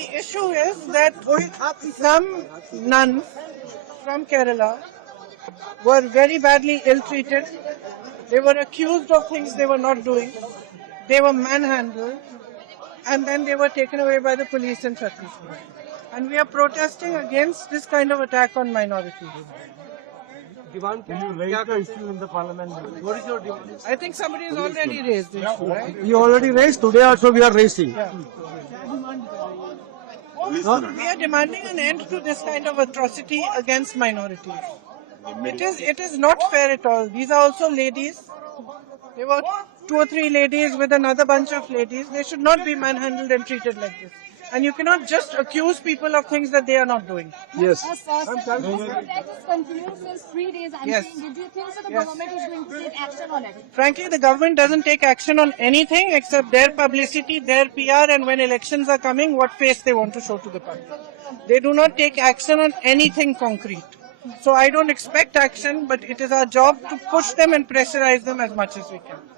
The issue is that some nuns from Kerala were very badly ill-treated. They were accused of things they were not doing. They were manhandled, and then they were taken away by the police in Chhattisgarh. And we are protesting against this kind of attack on minorities. Can you raise the issue in the parliament? What is your demand? I think somebody has already raised the issue, right? You already raised, today also we are raising. Yeah. We are demanding an end to this kind of atrocity against minorities. It is not fair at all. These are also ladies. There were 2 or 3 ladies with another bunch of ladies. They should not be manhandled and treated like this. And you cannot just accuse people of things that they are not doing. Yes. This continues since 3 days. Yes. Did you think that the Yes. government is going to take action on it? Frankly, the government doesn't take action on anything except their publicity, their PR, and when elections are coming, what face they want to show to the public. They do not take action on anything concrete. So I don't expect action, but it is our job to push them and pressurize them as much as we can.